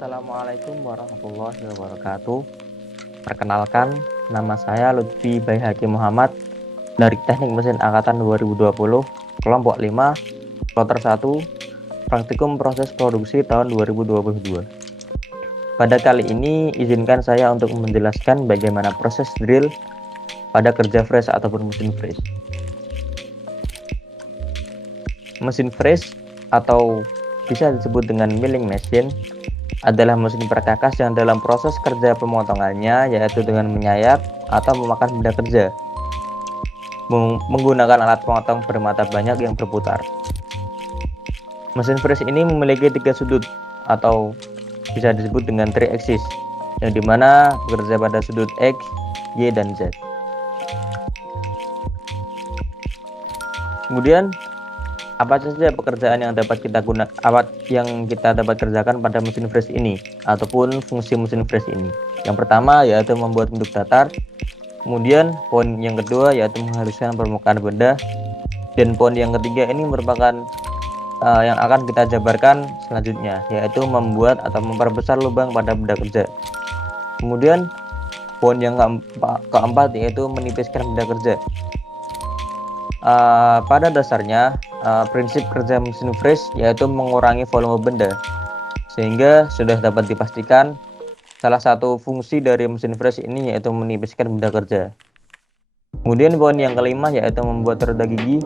Assalamualaikum warahmatullahi wabarakatuh. Perkenalkan, nama saya Lutfi Baihaqi Muhammad dari Teknik Mesin Angkatan 2020, kelompok 5, kloter 1, praktikum proses produksi tahun 2022. Pada kali ini, izinkan saya untuk menjelaskan bagaimana proses drill pada kerja fresh ataupun mesin fresh. Mesin fresh atau bisa disebut dengan milling machine adalah mesin perkakas yang dalam proses kerja pemotongannya yaitu dengan menyayat atau memakan benda kerja menggunakan alat pemotong bermata banyak yang berputar. Mesin fresh ini memiliki 3 sudut atau bisa disebut dengan 3 axis, yang dimana bekerja pada sudut X, Y, dan Z. Kemudian apa saja pekerjaan yang dapat kita dapat kerjakan pada mesin fresh ini ataupun fungsi mesin fresh ini? Yang pertama yaitu membuat bentuk datar. Kemudian poin yang kedua yaitu menghaluskan permukaan benda, dan poin yang ketiga ini merupakan yang akan kita jabarkan selanjutnya, yaitu membuat atau memperbesar lubang pada benda kerja. Kemudian poin yang keempat yaitu menipiskan benda kerja. Pada dasarnya prinsip kerja mesin fresh yaitu mengurangi volume benda, sehingga sudah dapat dipastikan salah satu fungsi dari mesin fresh ini yaitu menipiskan benda kerja. Kemudian poin yang kelima yaitu membuat roda gigi,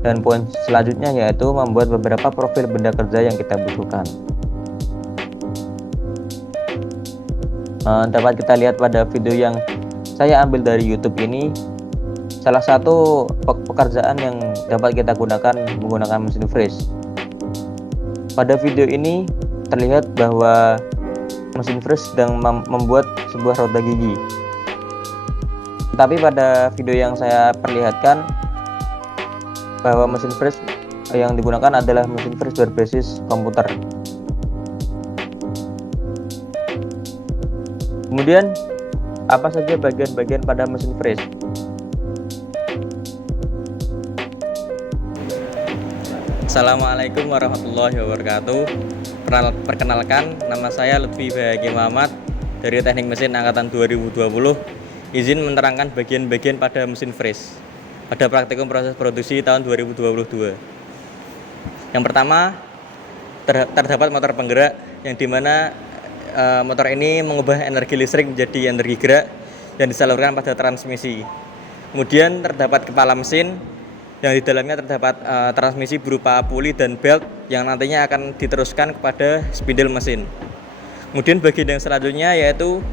dan poin selanjutnya yaitu membuat beberapa profil benda kerja yang kita butuhkan. Dapat kita lihat pada video yang saya ambil dari YouTube ini, salah satu pekerjaan yang dapat kita gunakan menggunakan mesin fresh. Pada video ini terlihat bahwa mesin fresh sedang membuat sebuah roda gigi. Tapi pada video yang saya perlihatkan bahwa mesin fresh yang digunakan adalah mesin fresh berbasis komputer. Kemudian apa saja bagian-bagian pada mesin fresh? Assalamualaikum warahmatullahi wabarakatuh. Perkenalkan, nama saya Lutfi Baihaqi Muhammad dari Teknik Mesin Angkatan 2020. Izin menerangkan bagian-bagian pada mesin fresh pada praktikum proses produksi tahun 2022. Yang pertama, terdapat motor penggerak, yang dimana motor ini mengubah energi listrik menjadi energi gerak yang disalurkan pada transmisi. Kemudian terdapat kepala mesin, yang di dalamnya terdapat transmisi berupa puli dan belt yang nantinya akan diteruskan kepada spidol mesin. Kemudian bagian yang selanjutnya yaitu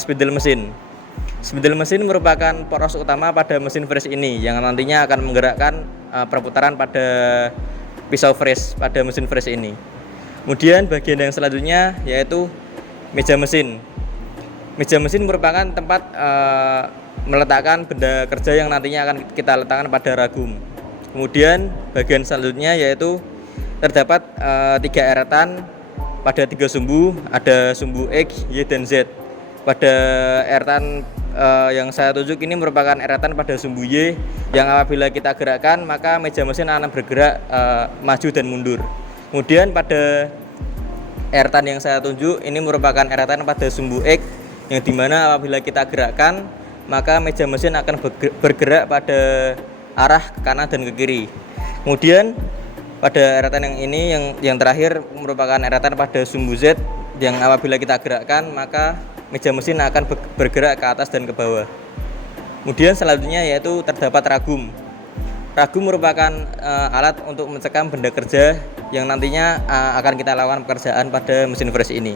spidol mesin. Spidol mesin merupakan poros utama pada mesin fresh ini yang nantinya akan menggerakkan perputaran pada pisau fresh pada mesin fresh ini. Kemudian bagian yang selanjutnya yaitu meja mesin. Meja mesin merupakan tempat meletakkan benda kerja yang nantinya akan kita letakkan pada ragum. Kemudian bagian selanjutnya yaitu terdapat 3 eretan pada 3 sumbu, ada sumbu X, Y, dan Z. Pada eretan yang saya tunjuk ini merupakan eretan pada sumbu Y, yang apabila kita gerakkan maka meja mesin akan bergerak maju dan mundur. Kemudian pada eretan yang saya tunjuk ini merupakan eretan pada sumbu X, yang dimana apabila kita gerakkan maka meja mesin akan bergerak pada arah ke kanan dan ke kiri. Kemudian pada eretan yang ini yang terakhir merupakan eretan pada sumbu Z, yang apabila kita gerakkan maka meja mesin akan bergerak ke atas dan ke bawah. Kemudian selanjutnya yaitu terdapat ragum. Ragum merupakan alat untuk mencekam benda kerja yang nantinya akan kita lakukan pekerjaan pada mesin fresh ini.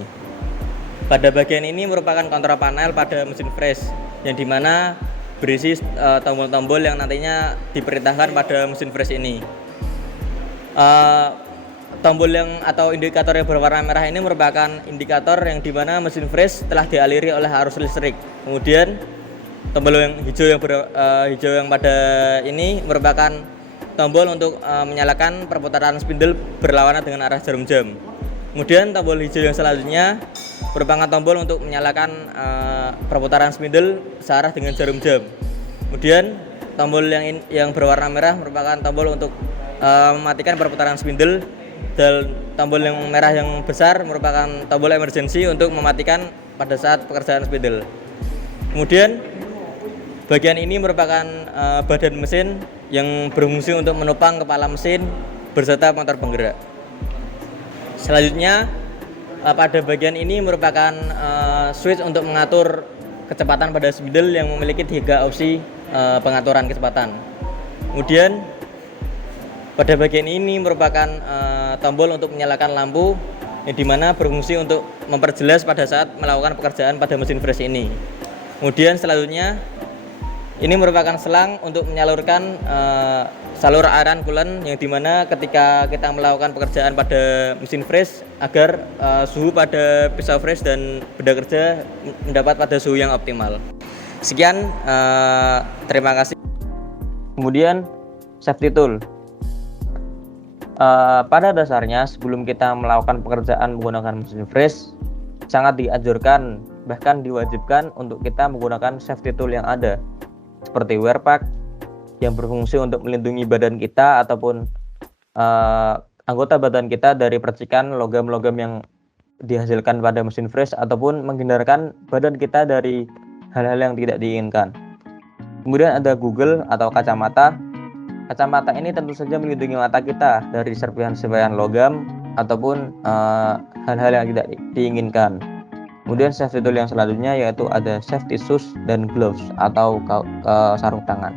Pada bagian ini merupakan kontrol panel pada mesin fresh, yang dimana berisi tombol-tombol yang nantinya diperintahkan pada mesin fresh ini. Tombol atau indikator yang berwarna merah ini merupakan indikator yang dimana mesin fresh telah dialiri oleh arus listrik. Kemudian tombol yang hijau yang pada ini merupakan tombol untuk menyalakan perputaran spindle berlawanan dengan arah jarum jam. Kemudian tombol hijau yang selanjutnya merupakan tombol untuk menyalakan perputaran spindle searah dengan jarum jam. Kemudian tombol yang berwarna merah merupakan tombol untuk mematikan perputaran spindle dan tombol yang merah yang besar merupakan tombol emergency untuk mematikan pada saat pekerjaan spidol. Kemudian bagian ini merupakan badan mesin yang berfungsi untuk menopang kepala mesin berserta motor penggerak. Selanjutnya pada bagian ini merupakan switch untuk mengatur kecepatan pada spidol yang memiliki 3 opsi pengaturan kecepatan. Kemudian pada bagian ini merupakan tombol untuk menyalakan lampu yang dimana berfungsi untuk memperjelas pada saat melakukan pekerjaan pada mesin fresh ini. Kemudian selanjutnya ini merupakan selang untuk menyalurkan salur airan coolant yang dimana ketika kita melakukan pekerjaan pada mesin fresh agar suhu pada pisau fresh dan benda kerja mendapat pada suhu yang optimal. Sekian, terima kasih. Kemudian safety tool. Pada dasarnya sebelum kita melakukan pekerjaan menggunakan mesin fresh sangat dianjurkan bahkan diwajibkan untuk kita menggunakan safety tool yang ada seperti wear pack yang berfungsi untuk melindungi badan kita ataupun anggota badan kita dari percikan logam-logam yang dihasilkan pada mesin fresh ataupun menghindarkan badan kita dari hal-hal yang tidak diinginkan. Kemudian ada Google atau kacamata. Kacamata ini tentu saja melindungi mata kita dari serpihan-serpihan logam ataupun hal-hal yang tidak diinginkan. Kemudian safety tool yang selanjutnya yaitu ada safety shoes dan gloves atau sarung tangan.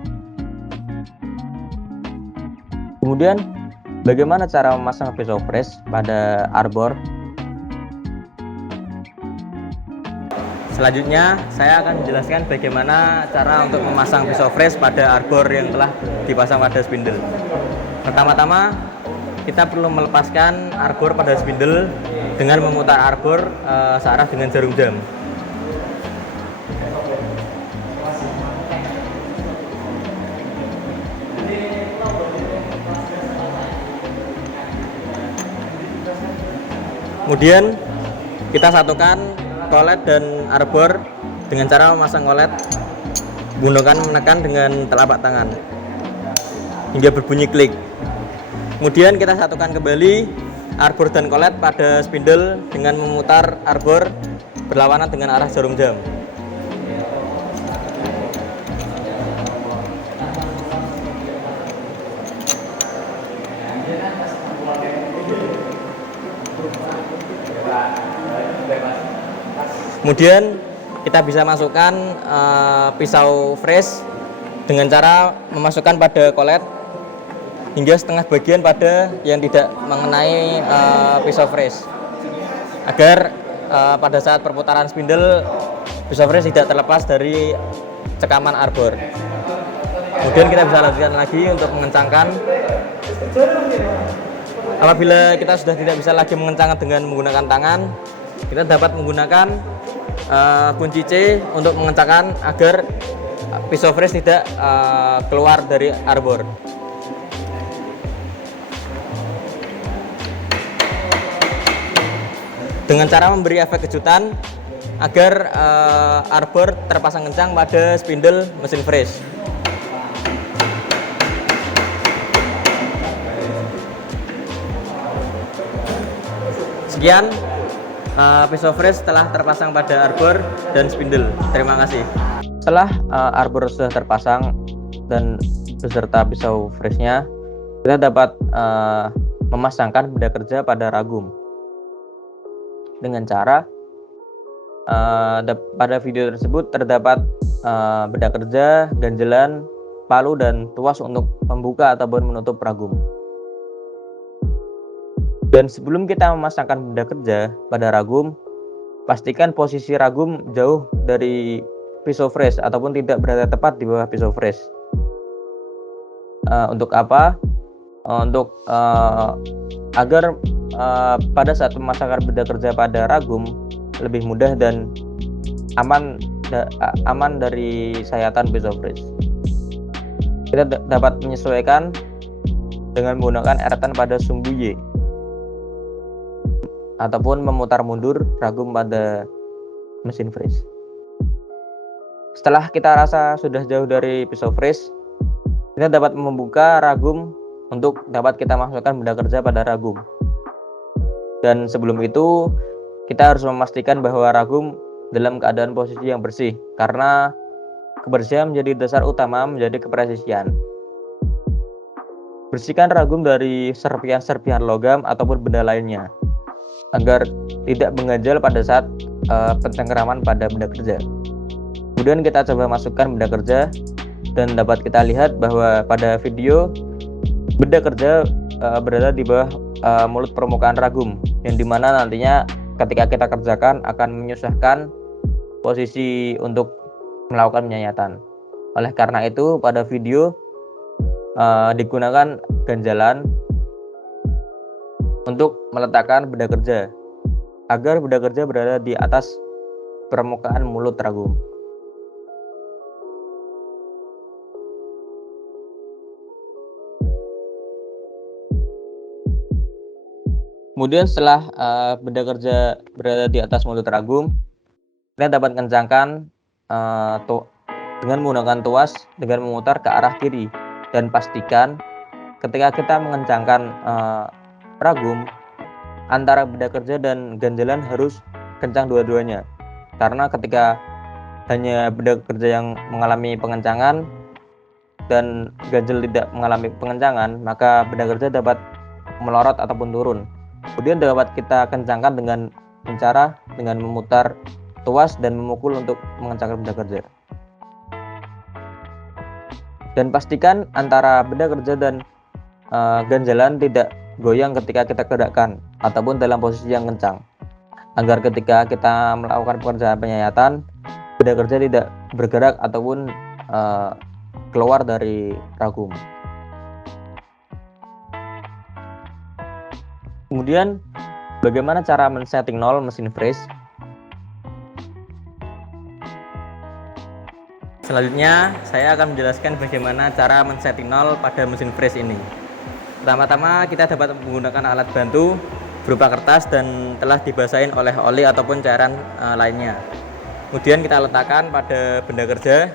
Kemudian bagaimana cara memasang pisau fresh pada arbor? Selanjutnya saya akan menjelaskan bagaimana cara untuk memasang pisau fresh pada arbor yang telah dipasang pada spindle. Pertama-tama kita perlu melepaskan arbor pada spindle dengan memutar arbor searah dengan jarum jam. Kemudian kita satukan kolet dan arbor dengan cara memasang kolet menggunakan menekan dengan telapak tangan hingga berbunyi klik. Kemudian kita satukan kembali arbor dan kolet pada spindle dengan memutar arbor berlawanan dengan arah jarum jam. Kemudian kita bisa masukkan pisau fresh dengan cara memasukkan pada kolet hingga setengah bagian pada yang tidak mengenai pisau fresh agar pada saat perputaran spindle pisau fresh tidak terlepas dari cekaman arbor. Kemudian kita bisa lanjutkan lagi untuk mengencangkan. Apabila kita sudah tidak bisa lagi mengencangkan dengan menggunakan tangan, kita dapat menggunakan kunci C untuk mengencangkan agar pisau fresh tidak keluar dari arbor. Dengan cara memberi efek kejutan agar arbor terpasang kencang pada spindle mesin fresh. Sekian pisau fresh telah terpasang pada arbor dan spindle. Terima kasih. Setelah arbor sudah terpasang dan beserta pisau freshnya, kita dapat memasangkan benda kerja pada ragum dengan cara pada video tersebut terdapat benda kerja, ganjelan, palu dan tuas untuk membuka ataupun menutup ragum. Dan sebelum kita memasangkan benda kerja pada ragum, pastikan posisi ragum jauh dari pisau fresh ataupun tidak berada tepat di bawah pisau fresh. Untuk apa? Untuk agar pada saat memasangkan benda kerja pada ragum lebih mudah dan aman dari sayatan pisau fresh. Kita dapat menyesuaikan dengan menggunakan eretan pada sumbu Y ataupun memutar mundur ragum pada mesin fresh. Setelah kita rasa sudah jauh dari pisau fresh, kita dapat membuka ragum untuk dapat kita masukkan benda kerja pada ragum. Dan sebelum itu kita harus memastikan bahwa ragum dalam keadaan posisi yang bersih, karena kebersihan menjadi dasar utama menjadi kepresisian. Bersihkan ragum dari serpihan-serpihan logam ataupun benda lainnya agar tidak mengganjal pada saat pencengkeraman pada benda kerja. Kemudian kita coba masukkan benda kerja dan dapat kita lihat bahwa pada video benda kerja berada di bawah mulut permukaan ragum, yang dimana nantinya ketika kita kerjakan akan menyusahkan posisi untuk melakukan penyayatan. Oleh karena itu pada video digunakan ganjalan untuk meletakkan benda kerja agar benda kerja berada di atas permukaan mulut ragum. Kemudian setelah benda kerja berada di atas mulut ragum, kita dapat kencangkan dengan menggunakan tuas dengan memutar ke arah kiri, dan pastikan ketika kita mengencangkan ragum, antara benda kerja dan ganjalan harus kencang dua-duanya, karena ketika hanya benda kerja yang mengalami pengencangan dan ganjal tidak mengalami pengencangan, maka benda kerja dapat melorot ataupun turun. Kemudian dapat kita kencangkan dengan cara dengan memutar tuas dan memukul untuk mengencangkan benda kerja. Dan pastikan antara benda kerja dan ganjalan tidak goyang ketika kita gerakkan ataupun dalam posisi yang kencang, agar ketika kita melakukan pekerjaan penyayatan, benda kerja tidak bergerak ataupun keluar dari ragum. Kemudian bagaimana cara men-setting nol mesin freeze? Selanjutnya saya akan menjelaskan bagaimana cara men-setting nol pada mesin freeze ini. Pertama-tama kita dapat menggunakan alat bantu berupa kertas dan telah dibasahin oleh oli ataupun cairan lainnya. Kemudian kita letakkan pada benda kerja.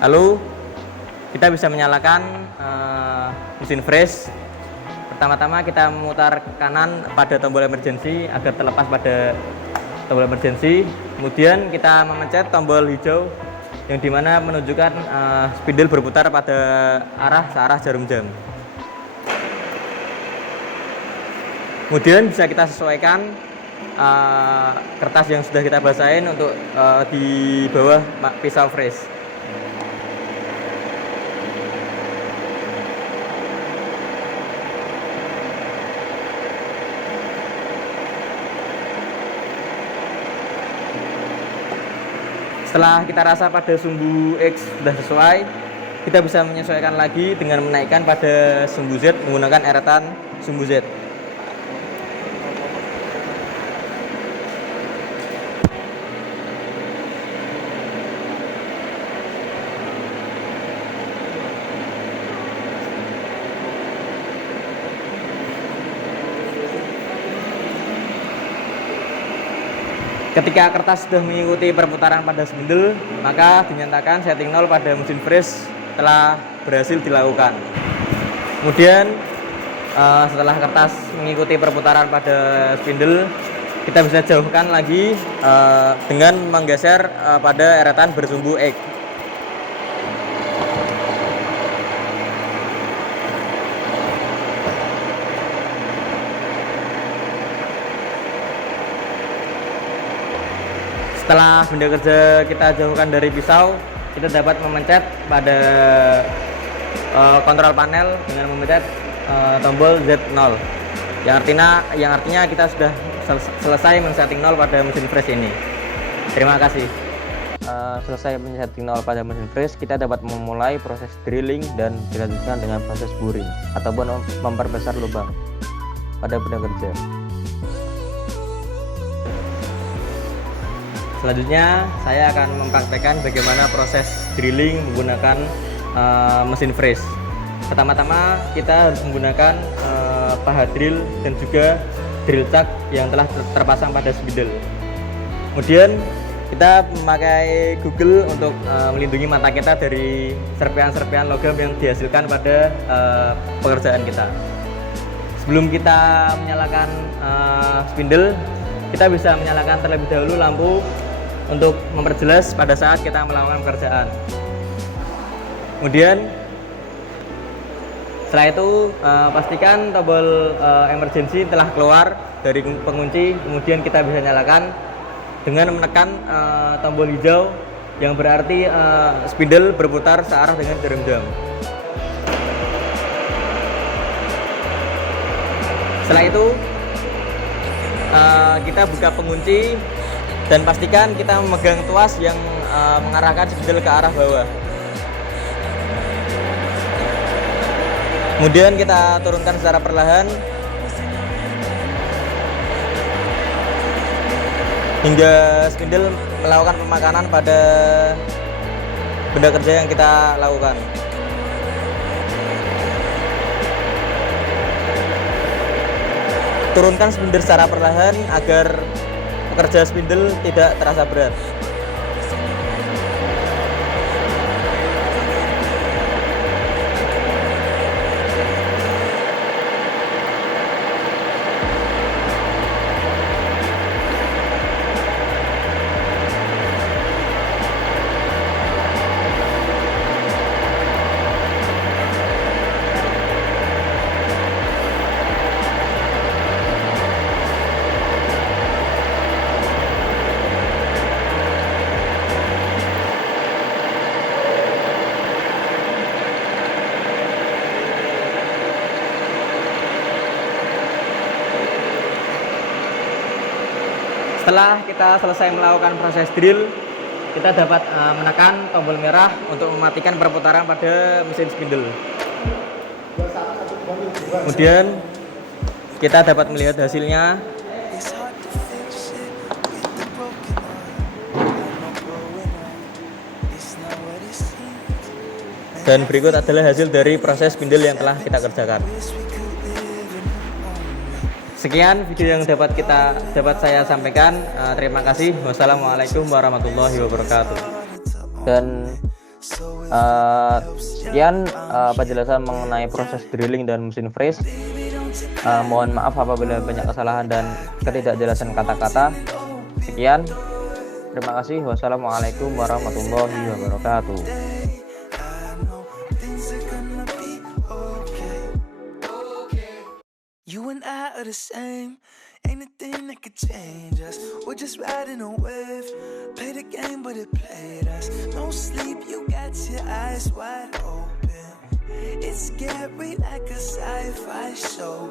Lalu kita bisa menyalakan mesin freeze. Pertama-tama kita memutar ke kanan pada tombol emergency agar terlepas pada tombol emergency. Kemudian kita memencet tombol hijau yang dimana menunjukkan spidol berputar pada searah jarum jam. Kemudian bisa kita sesuaikan kertas yang sudah kita basahin untuk di bawah pisau freeze. Setelah kita rasa pada sumbu X sudah sesuai, kita bisa menyesuaikan lagi dengan menaikkan pada sumbu Z menggunakan eretan sumbu Z. Ketika kertas sudah mengikuti perputaran pada spindle, maka dinyatakan setting nol pada mesin freeze telah berhasil dilakukan. Kemudian setelah kertas mengikuti perputaran pada spindle, kita bisa jauhkan lagi dengan menggeser pada eretan bersumbu X. Setelah benda kerja kita jauhkan dari pisau, kita dapat memencet pada kontrol panel dengan memencet tombol Z0, yang artinya kita sudah selesai men-setting nol pada mesin freeze ini. Terima kasih. Selesai men-setting nol pada mesin freeze, kita dapat memulai proses drilling dan dilanjutkan dengan proses boring ataupun memperbesar lubang pada benda kerja. Selanjutnya saya akan mempraktekkan bagaimana proses drilling menggunakan mesin freeze. Pertama-tama kita harus menggunakan paha drill dan juga drill chuck yang telah terpasang pada spindle. Kemudian kita memakai Google untuk melindungi mata kita dari serpihan-serpihan logam yang dihasilkan pada pekerjaan kita. Sebelum kita menyalakan spindle, kita bisa menyalakan terlebih dahulu lampu untuk memperjelas pada saat kita melakukan pekerjaan. Kemudian setelah itu pastikan tombol emergency telah keluar dari pengunci. Kemudian kita bisa nyalakan dengan menekan tombol hijau yang berarti spindle berputar searah dengan jarum jam. Setelah itu kita buka pengunci dan pastikan kita memegang tuas yang mengarahkan spindle ke arah bawah. Kemudian kita turunkan secara perlahan hingga spindle melakukan pemakanan pada benda kerja yang kita lakukan. Turunkan spindle secara perlahan agar pekerja spindle tidak terasa berat. Setelah kita selesai melakukan proses drill, kita dapat menekan tombol merah untuk mematikan perputaran pada mesin spindle. Kemudian kita dapat melihat hasilnya. Dan berikut adalah hasil dari proses spindle yang telah kita kerjakan. Sekian video yang dapat saya sampaikan. Terima kasih. Wassalamualaikum warahmatullahi wabarakatuh. Dan sekian penjelasan mengenai proses drilling dan mesin freeze. Mohon maaf apabila banyak kesalahan dan ketidakjelasan kata-kata. Sekian. Terima kasih. Wassalamualaikum warahmatullahi wabarakatuh. You and I are the same, ain't a thing that could change us. We're just riding a wave, play the game but it played us. No sleep, you got your eyes wide open. It's scary like a sci-fi show.